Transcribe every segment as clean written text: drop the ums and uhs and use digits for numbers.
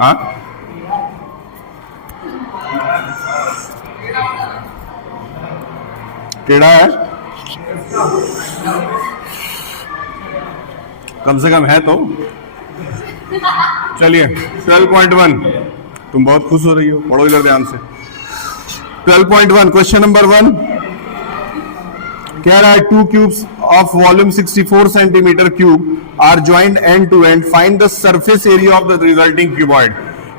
हाँ टेढ़ा है, कम से कम है तो। चलिए 12.1, तुम बहुत खुश हो रही हो, पढ़ो इधर ध्यान से। 12.1 क्वेश्चन नंबर 1 कह रहा है 2 cubes of volume 64 centimetre cube are joint end to end, find the surface area of the resulting cuboid.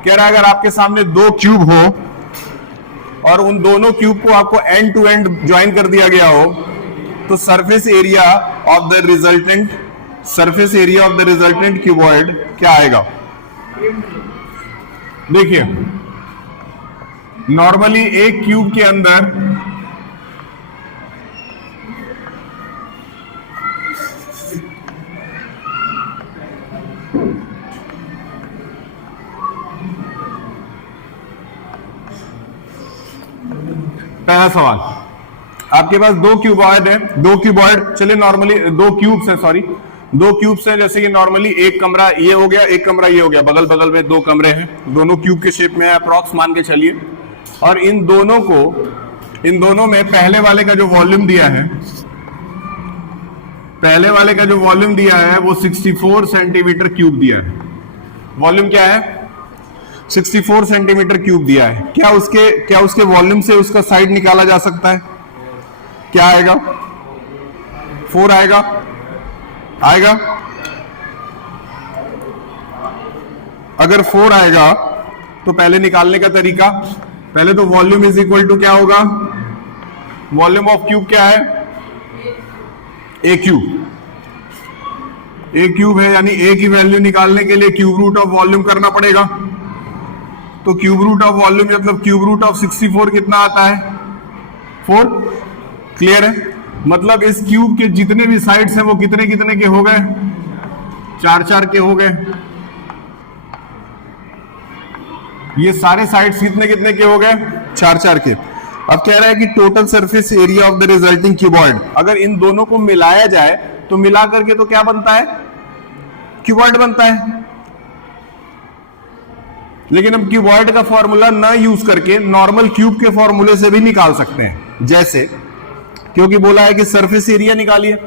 कह रहा है अगर आपके सामने 2 क्यूब हो और उन दोनों क्यूब को आपको एंड टू एंड ज्वाइन कर दिया गया हो, तो surface area of the resultant cuboid क्या आएगा। देखिए नॉर्मली एक क्यूब के अंदर पहला सवाल, आपके पास 2 क्यूबॉइड है, 2 क्यूबॉइड, चलिए नॉर्मली 2 क्यूब्स है, सॉरी 2 क्यूब्स हैं। जैसे कि नॉर्मली एक कमरा ये हो गया, एक कमरा ये हो गया, बगल बगल में 2 कमरे हैं, दोनों क्यूब के शेप में है, अप्रॉक्स मान के चलिए। और इन दोनों में पहले वाले का जो वॉल्यूम दिया है, पहले वाले का जो वॉल्यूम दिया है वो 64 सेंटीमीटर क्यूब दिया है। वॉल्यूम क्या है, 64 सेंटीमीटर क्यूब दिया है। क्या उसके वॉल्यूम से उसका साइड निकाला जा सकता है? क्या आएगा? 4 आएगा। अगर 4 आएगा तो पहले निकालने का तरीका, पहले तो वॉल्यूम इज इक्वल टू क्या होगा, वॉल्यूम ऑफ क्यूब क्या है, ए क्यूब है, यानी ए की वैल्यू निकालने के लिए क्यूब रूट ऑफ वॉल्यूम करना पड़ेगा। तो क्यूब रूट ऑफ वॉल्यूम मतलब क्यूब रूट ऑफ 64 कितना आता है, 4। क्लियर है? मतलब इस क्यूब के जितने भी साइड्स हैं वो कितने कितने के हो गए, 4-4 के हो गए। ये सारे साइड्स कितने कितने के हो गए, 4-4 के। अब कह रहा है कि total surface area of the resulting cuboid, अगर इन दोनों को मिलाया जाए तो मिला करके तो क्या बनता है, क्यूबॉइड बनता है। लेकिन हम क्यूबॉइड का फॉर्मूला ना यूज करके नॉर्मल क्यूब के फॉर्मूले से भी निकाल सकते हैं। जैसे, क्योंकि बोला है कि सरफेस एरिया निकालिए।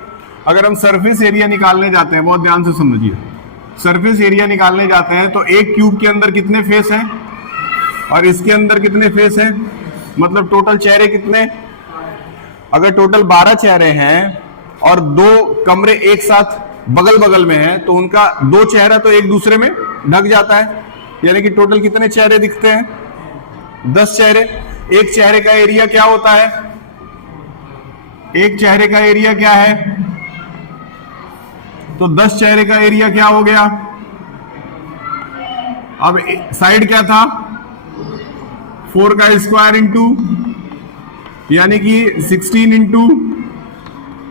अगर हम सरफेस एरिया निकालने जाते हैं, बहुत ध्यान से समझिए, सरफेस एरिया निकालने जाते हैं तो एक क्यूब के अंदर कितने फेस हैं और इसके अंदर कितने फेस हैं, मतलब टोटल चेहरे कितने। अगर टोटल 12 चेहरे हैं और 2 कमरे एक साथ बगल बगल में हैं तो उनका 2 चेहरा तो एक दूसरे में ढक जाता है, यानी कि टोटल कितने चेहरे दिखते हैं, 10 चेहरे। एक चेहरे का एरिया क्या होता है, एक चेहरे का एरिया क्या है, तो 10 चेहरे का एरिया क्या हो गया। अब साइड क्या था, 4 का स्क्वायर इंटू यानी कि 16 इंटू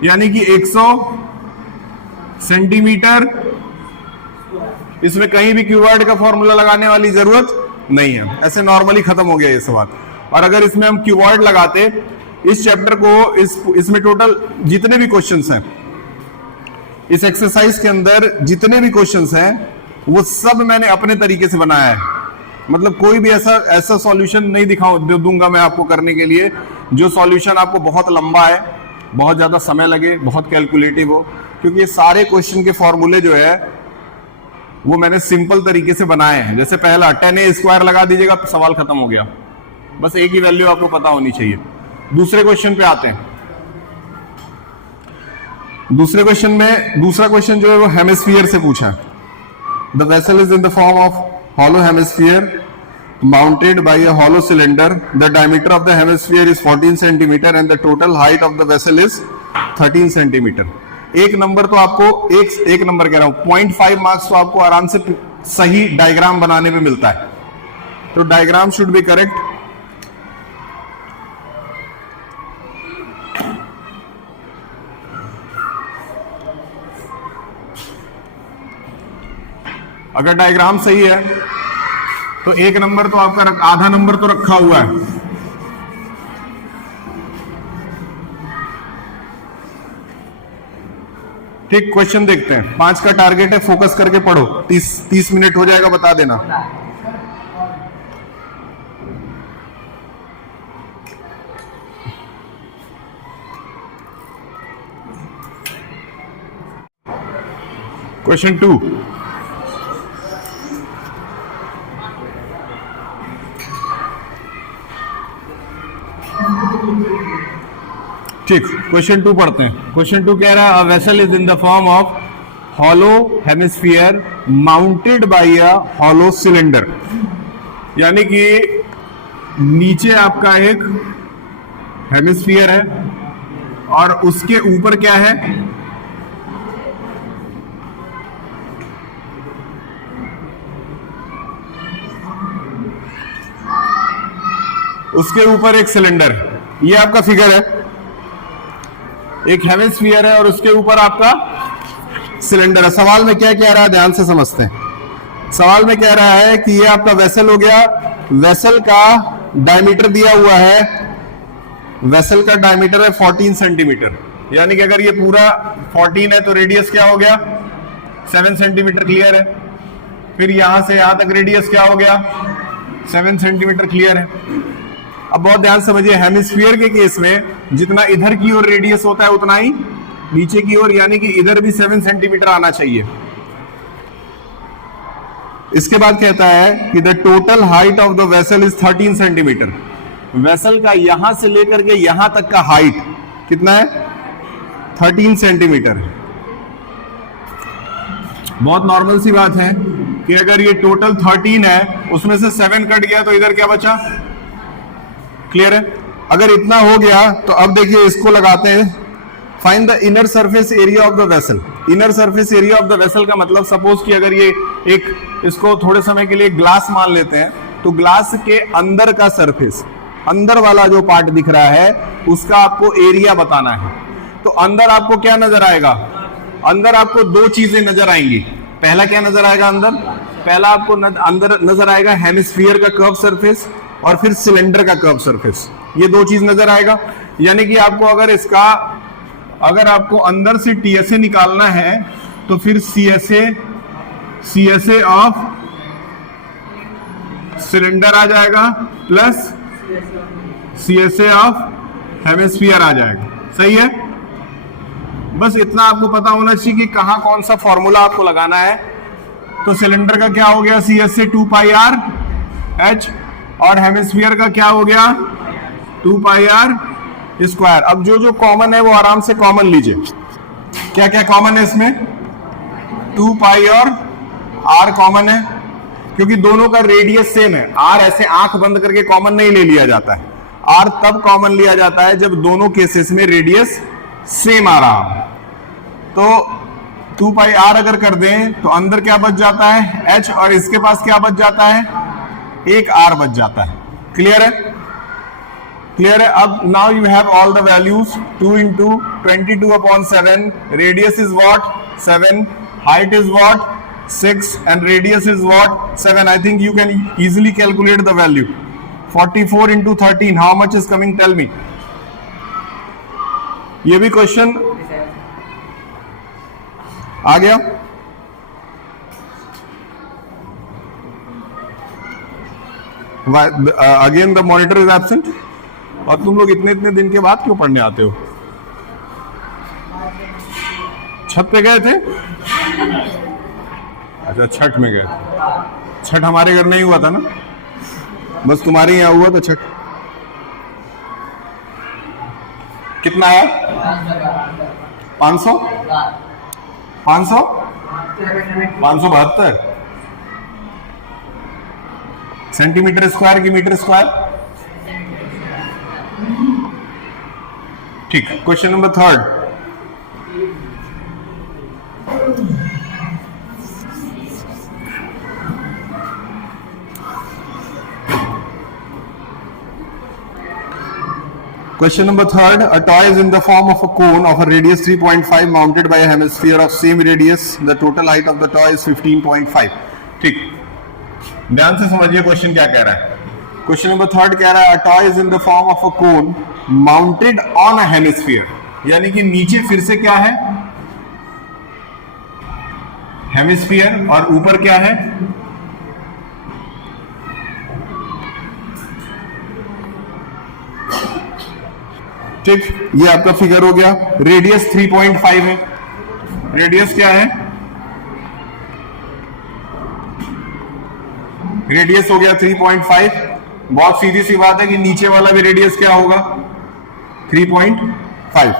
यानी कि 100 सेंटीमीटर। इसमें कहीं भी क्यूबॉइड का फॉर्मूला लगाने वाली जरूरत नहीं है, ऐसे नॉर्मली खत्म हो गया ये सवाल। और अगर इसमें हम क्यूबॉइड लगाते, इस चैप्टर को इसमें टोटल जितने भी क्वेश्चंस हैं, इस एक्सरसाइज के अंदर जितने भी क्वेश्चंस हैं वो सब मैंने अपने तरीके से बनाया है। मतलब कोई भी ऐसा सॉल्यूशन नहीं दूंगा मैं आपको करने के लिए जो सॉल्यूशन आपको बहुत लंबा है, बहुत ज्यादा समय लगे, बहुत कैलकुलेटिव हो, क्योंकि ये सारे क्वेश्चन के फॉर्मूले जो है वो मैंने सिंपल तरीके से बनाए हैं। जैसे पहला 10a स्क्वायर लगा दीजिएगा, सवाल खत्म हो गया, बस एक ही वैल्यू आपको पता होनी चाहिए। दूसरे क्वेश्चन पे आते हैं। दूसरे क्वेश्चन में दूसरा क्वेश्चन जो है वो हेमिस्फीयर से पूछा है। The vessel is in the form of hollow hemisphere mounted by a hollow cylinder. The diameter of the hemisphere is 14 centimeter and the total height of the vessel is 13 centimeter. एक number तो आपको एक number कह रहा हूं, 0.5 marks तो आपको आराम से सही डायग्राम बनाने में मिलता है। तो डायग्राम शुड बी करेक्ट। अगर डायग्राम सही है तो एक नंबर तो आपका आधा नंबर तो रखा हुआ है। ठीक, क्वेश्चन देखते हैं। 5 का टारगेट है, फोकस करके पढ़ो, 30 मिनट हो जाएगा, बता देना। क्वेश्चन 2, ठीक, क्वेश्चन 2 पढ़ते हैं। क्वेश्चन 2 कह रहा है, a vessel is in the form of hollow hemisphere mounted by a hollow cylinder, यानी कि नीचे आपका एक हेमिस्फीयर है और उसके ऊपर क्या है, उसके ऊपर एक सिलेंडर है। ये आपका फिगर है, एक हेमिस्फीयर है और उसके ऊपर आपका सिलेंडर है। सवाल में क्या कह रहा है, ध्यान से समझते हैं। सवाल में कह रहा है कि ये आपका वेसल हो गया, वेसल का डायमीटर दिया हुआ है, वेसल का डायमीटर है 14 सेंटीमीटर, यानी कि अगर ये पूरा 14 है तो रेडियस क्या हो गया, 7 सेंटीमीटर, क्लियर है। फिर यहां से यहां तक रेडियस क्या हो गया, 7 सेंटीमीटर, क्लियर है। अब बहुत ध्यान समझिए, हेमिस्फीयर के केस में जितना इधर की ओर रेडियस होता है उतना ही नीचे की ओर, यानी कि इधर भी 7 सेंटीमीटर आना चाहिए। इसके बाद कहता है कि the total height of the vessel is 13 centimetre. Vessel का यहां से लेकर के यहां तक का हाइट कितना है, 13 सेंटीमीटर। बहुत नॉर्मल सी बात है कि अगर ये टोटल 13 है, उसमें से 7 कट गया तो इधर क्या बचा, क्लियर है। अगर इतना हो गया तो अब देखिए इसको लगाते हैं, find the inner surface area of the vessel. Inner surface area of the vessel का मतलब, सपोज कि अगर ये एक, इसको थोड़े समय के लिए ग्लास मान लेते हैं, तो ग्लास के अंदर का सरफेस, अंदर वाला जो पार्ट दिख रहा है उसका आपको एरिया बताना है। तो अंदर आपको क्या नजर आएगा, अंदर आपको दो चीजें नजर आएंगी। पहला क्या नजर आएगा अंदर, पहला आपको अंदर नजर आएगा हेमिस्फीयर का कर्व सरफेस और फिर सिलेंडर का कर्व सरफेस, ये दो चीज नजर आएगा। यानी कि आपको अगर इसका, अगर आपको अंदर से टीएसए निकालना है तो फिर सीएसए ऑफ सिलेंडर आ जाएगा प्लस सीएसए ऑफ हेमिस्फीयर आ जाएगा, सही है। बस इतना आपको पता होना चाहिए कि कहां कौन सा फॉर्मूला आपको लगाना है। तो सिलेंडर का क्या हो गया, सीएसए 2 पाई आर एच, और हेमिस्फीयर का क्या हो गया, 2 पाई आर स्क्वायर। अब जो जो कॉमन है वो आराम से कॉमन लीजिए। क्या क्या कॉमन है इसमें, 2 पाई और आर कॉमन है, क्योंकि दोनों का रेडियस सेम है। आर ऐसे आंख बंद करके कॉमन नहीं ले लिया जाता है, आर तब कॉमन लिया जाता है जब दोनों केसेस में रेडियस सेम आ रहा हो। तो 2 पाई आर अगर कर दें तो अंदर क्या बच जाता है, एच, और इसके पास क्या बच जाता है, एक आर बच जाता है। क्लियर है, क्लियर है। अब now you have all the values, 2 into 22/7, radius is what 7, height is what 6 and radius is what 7. I think you can easily calculate the value. 44 into 13, how much is coming, tell me. ये भी question आ गया। Again the monitor is absent. और तुम लोग इतने इतने दिन के बाद क्यों पढ़ने आते हो, छत पे गए थे, अच्छा छठ में गए थे। छठ हमारे घर नहीं हुआ था ना, बस तुम्हारे यहाँ हुआ था छठ। कितना आया, 500 572 सेंटीमीटर स्क्वायर की मीटर स्क्वायर। ठीक, question number 3। Question number 3, a toy is in the form of a cone of a radius 3.5 mounted by a hemisphere of same radius. The total height of the toy is 15.5. ठीक, ध्यान से समझिए question क्या कह रहा है। Question number 3 कह रहा है, a toy is in the form of a cone mounted on a hemisphere, यानी कि नीचे फिर से क्या है, हेमिस्फीयर, और ऊपर क्या है, ठीक। ये आपका फिगर हो गया। रेडियस 3.5 है, रेडियस क्या है रेडियस हो गया 3.5। बहुत सीधी सी बात है कि नीचे वाला भी रेडियस क्या होगा 3.5।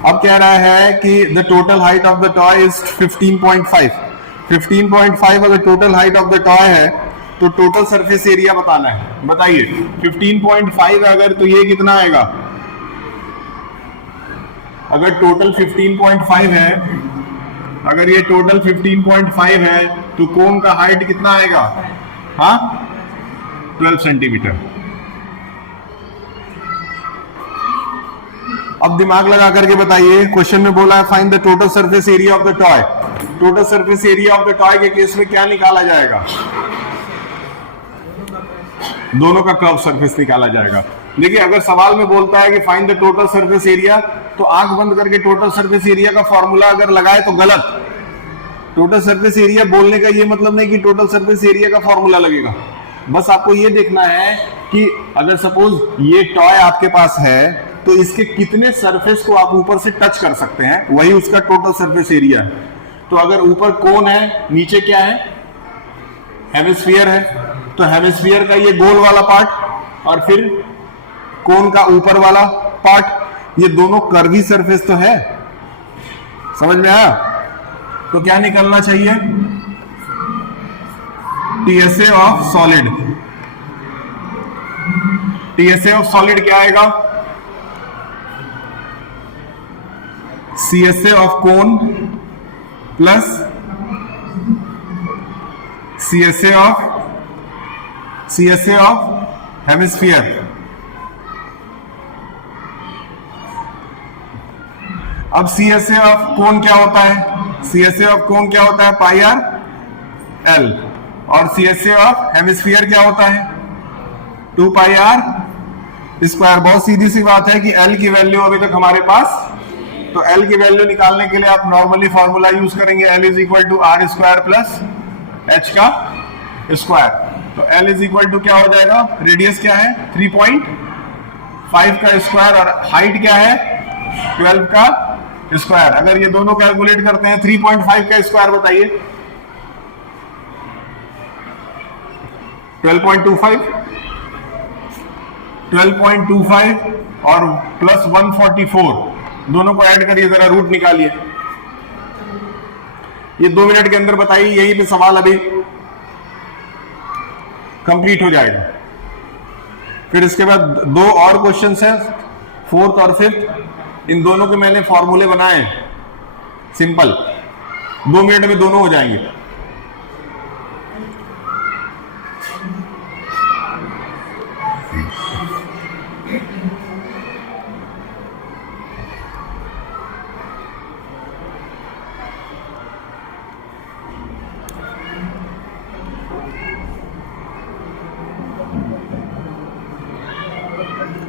अब कह रहा है कि the total height of the toy is 15.5। 15.5 अगर total height of the toy है तो टोटल सरफेस एरिया बताना है। बताइए 15.5 अगर तो ये कितना आएगा, अगर टोटल 15.5 है, अगर ये टोटल 15.5 है तो कोन का हाइट कितना आएगा, हाँ 12 सेंटीमीटर। अब दिमाग लगा करके बताइए, क्वेश्चन में बोला है find the total surface area of the toy. Total surface area of the toy के केस में क्या निकाला जाएगा, दोनों का कर्व सरफेस निकाला जाएगा। देखिए अगर सवाल में बोलता है कि find the total surface area, तो आंख बंद करके टोटल सरफेस एरिया का फॉर्मूला अगर लगाए तो गलत। टोटल सरफेस एरिया बोलने का ये मतलब नहीं कि टोटल सरफेस एरिया का फॉर्मूला लगेगा। बस आपको ये देखना है कि अगर सपोज ये टॉय आपके पास है तो इसके कितने सरफेस को आप ऊपर से टच कर सकते हैं, वही उसका टोटल सरफेस एरिया है। तो अगर ऊपर कोन है, नीचे क्या है, हेमिस्फीयर है, तो हेमिस्फीयर का ये गोल वाला पार्ट और फिर कोन का ऊपर वाला पार्ट, ये दोनों कर्वी सरफेस तो है। समझ में आया? तो क्या निकलना चाहिए, TSA of solid. TSA of solid क्या आएगा, CSA of cone plus CSA of hemisphere. अब सीएसए ऑफ कोन क्या होता है, सीएसए ऑफ कोन क्या होता है, पाई आर एल, और सीएसए ऑफ हेमिस्फीयर क्या होता है, 2 पाई आर स्क्वायर। बहुत सीधी सी बात है कि एल की वैल्यू अभी तक हमारे पास, तो एल की वैल्यू निकालने के लिए आप नॉर्मली फॉर्मूला यूज करेंगे, L is equal to R square plus H का स्क्वायर। तो एल इज इक्वल टू क्या हो जाएगा, रेडियस क्या है 3.5 का स्क्वायर और हाइट क्या है 12 का स्क्वायर। अगर ये दोनों कैलकुलेट करते हैं 3.5 का स्क्वायर बताइए 12.25 और प्लस 144, दोनों को ऐड करिए, जरा रूट निकालिए। ये 2 मिनट के अंदर बताइए, यही पे सवाल अभी कंप्लीट हो जाएगा। फिर इसके बाद 2 और क्वेश्चंस हैं, 4th और 5th। इन दोनों के मैंने फॉर्मूले बनाए सिंपल, 2 मिनट में दोनों हो जाएंगे।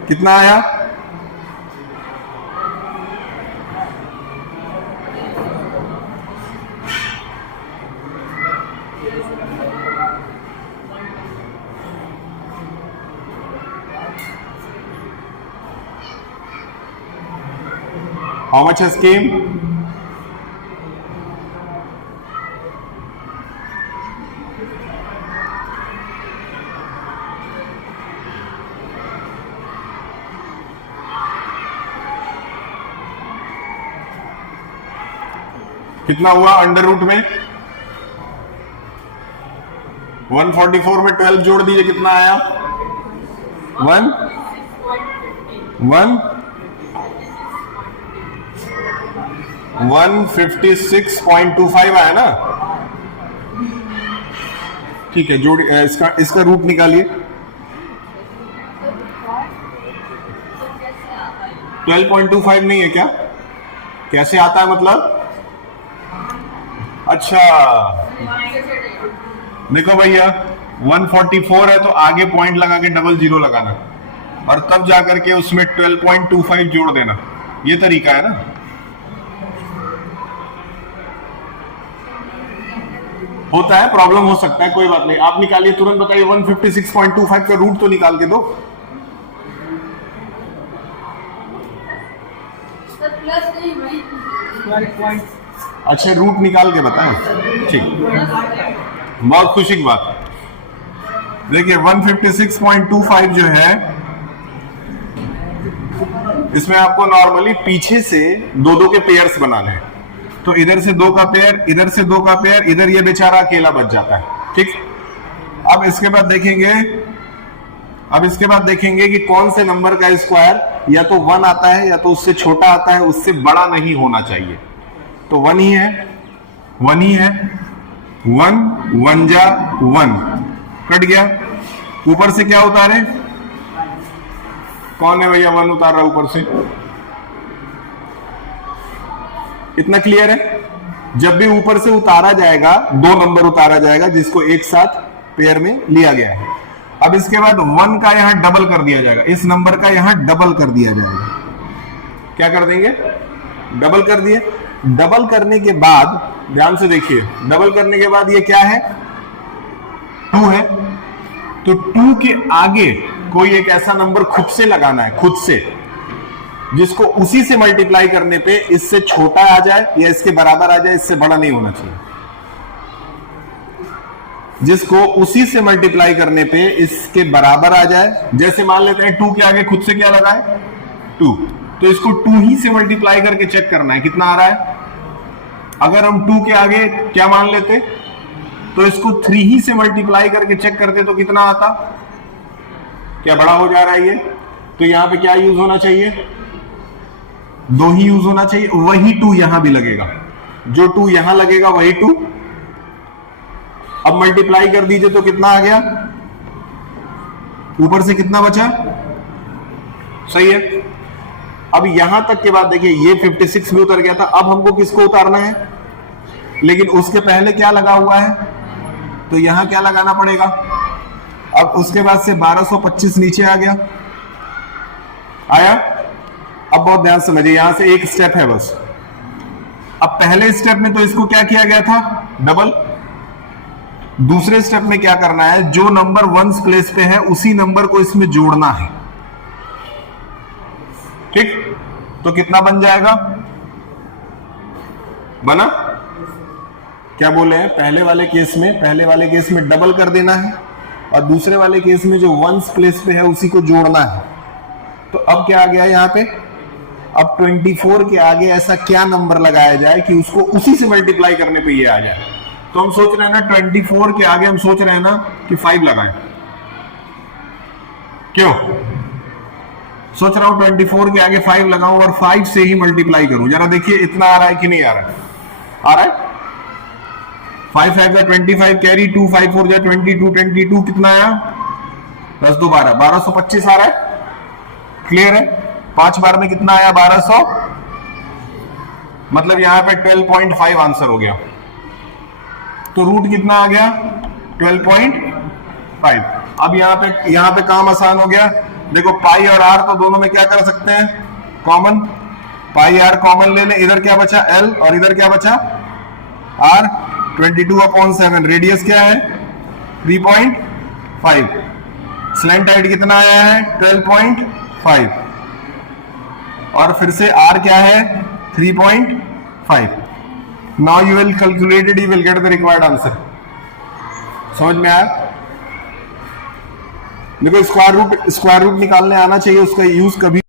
कितना आया, how much has came, कितना हुआ अंडर रूट में 144 में 12 जोड़ दीजिए, कितना आया 156.25 आया ना। ठीक है, जोड़ इसका रूट निकालिए। 12.25 नहीं है क्या, कैसे आता है मतलब, अच्छा देखो भैया 144 है तो आगे पॉइंट लगा के डबल 0 लगाना और तब जाकर के उसमें 12.25 जोड़ देना, ये तरीका है ना। होता है, प्रॉब्लम हो सकता है, कोई बात नहीं। आप निकालिए, तुरंत बताइए 156.25 का रूट तो निकाल के दो। अच्छा, रूट निकाल के बताएं, ठीक, बहुत खुशी की बात। देखिए 156.25 जो है, इसमें आपको नॉर्मली पीछे से दो दो के पेयर्स बनाने हैं। तो इधर से दो का पेयर, इधर से दो का पेयर, इधर ये बेचारा अकेला बच जाता है। ठीक, अब इसके बाद देखेंगे कि कौन से नंबर का स्क्वायर या तो 1 आता है या तो उससे छोटा आता है, उससे बड़ा नहीं होना चाहिए। तो 1 ही है, 1 ही है, 1 1 जा 1 कट गया। ऊपर से क्या उतारे? कौन है भैया 1 उतार रहा ऊपर से? इतना क्लियर है? जब भी ऊपर से उतारा जाएगा, दो नंबर उतारा जाएगा जिसको एक साथ पेयर में लिया गया है। अब इसके बाद 1 का यहां डबल कर दिया जाएगा, इस नंबर का यहां डबल कर दिया जाएगा। क्या कर देंगे? डबल कर दिए। डबल करने के बाद ध्यान से देखिए, डबल करने के बाद ये क्या है? 2 है। तो 2 के आगे कोई एक ऐसा नंबर खुद से लगाना है, खुद से, जिसको उसी से मल्टीप्लाई करने पे इससे छोटा आ जाए या इसके बराबर आ जाए, इससे बड़ा नहीं होना चाहिए। जिसको उसी से मल्टीप्लाई करने पे इसके बराबर आ जाए। जैसे मान लेते हैं 2 के आगे खुद से क्या लगाए? 2, तो इसको 2 ही से मल्टीप्लाई करके चेक करना है कितना आ रहा है। अगर हम 2 के आगे क्या मान लेते तो इसको 3 ही से मल्टीप्लाई करके चेक करते तो कितना आता? क्या बड़ा हो जा रहा है ये? तो यहां पे क्या यूज होना चाहिए? 2 ही यूज होना चाहिए। वही 2 यहां भी लगेगा, जो 2 यहां लगेगा वही 2। अब मल्टीप्लाई कर दीजिए तो कितना आ गया? ऊपर से कितना बचा? सही है। अब यहां तक के बाद देखिए, ये 56 भी उतर गया था। अब हमको किसको उतारना है? लेकिन उसके पहले क्या लगा हुआ है, तो यहां क्या लगाना पड़ेगा। अब उसके बाद से 1225 नीचे आ गया, आया। अब बहुत ध्यान समझिए, यहां से एक स्टेप है बस। अब पहले स्टेप में तो इसको क्या किया गया था? डबल। दूसरे स्टेप में क्या करना है? जो नंबर 1s प्लेस पे है उसी नंबर को इसमें जोड़ना है। ठीक, तो कितना बन जाएगा? बना? क्या बोले हैं? पहले वाले केस में डबल कर देना है और दूसरे वाले केस में जो 1s प्लेस पे है उसी को जोड़ना है। तो अब क्या आ गया यहां पे? अब 24 के आगे ऐसा क्या नंबर लगाया जाए कि उसको उसी से मल्टीप्लाई करने पे ये आ जाए। तो हम सोच रहे हैं ना 24 के आगे हम सोच रहे हैं ना कि 5 लगाएं। क्यों सोच रहा हूं? 24 के आगे 5 लगाऊं और 5 से ही मल्टीप्लाई करूं। जरा देखिए इतना आ रहा है कि नहीं आ रहा है? आ रहा है। 5 5 का 25 कैरी, 2 5 4 जा 22, 22 कितना आया? 10 2 12, 1225 आ रहा है। क्लियर है? 5 बार में कितना आया? 1200। मतलब यहां पे 12.5 आंसर हो गया। तो रूट कितना आ गया? 12.5। अब यहां पे काम आसान हो गया। देखो पाई और आर तो दोनों में क्या कर सकते हैं? कॉमन। पाई आर कॉमन ले लें। इधर क्या बचा? एल और इधर क्या बचा? आर। 22/7। रेडियस क्या है? 3.5। स्लैंट हाइट कितना आया है? 12.5। और फिर से आर क्या है? 3.5। Now you will calculate it, you will get the required answer. समझ में आया? देखो स्क्वायर रूट निकालने आना चाहिए, उसका यूज कभी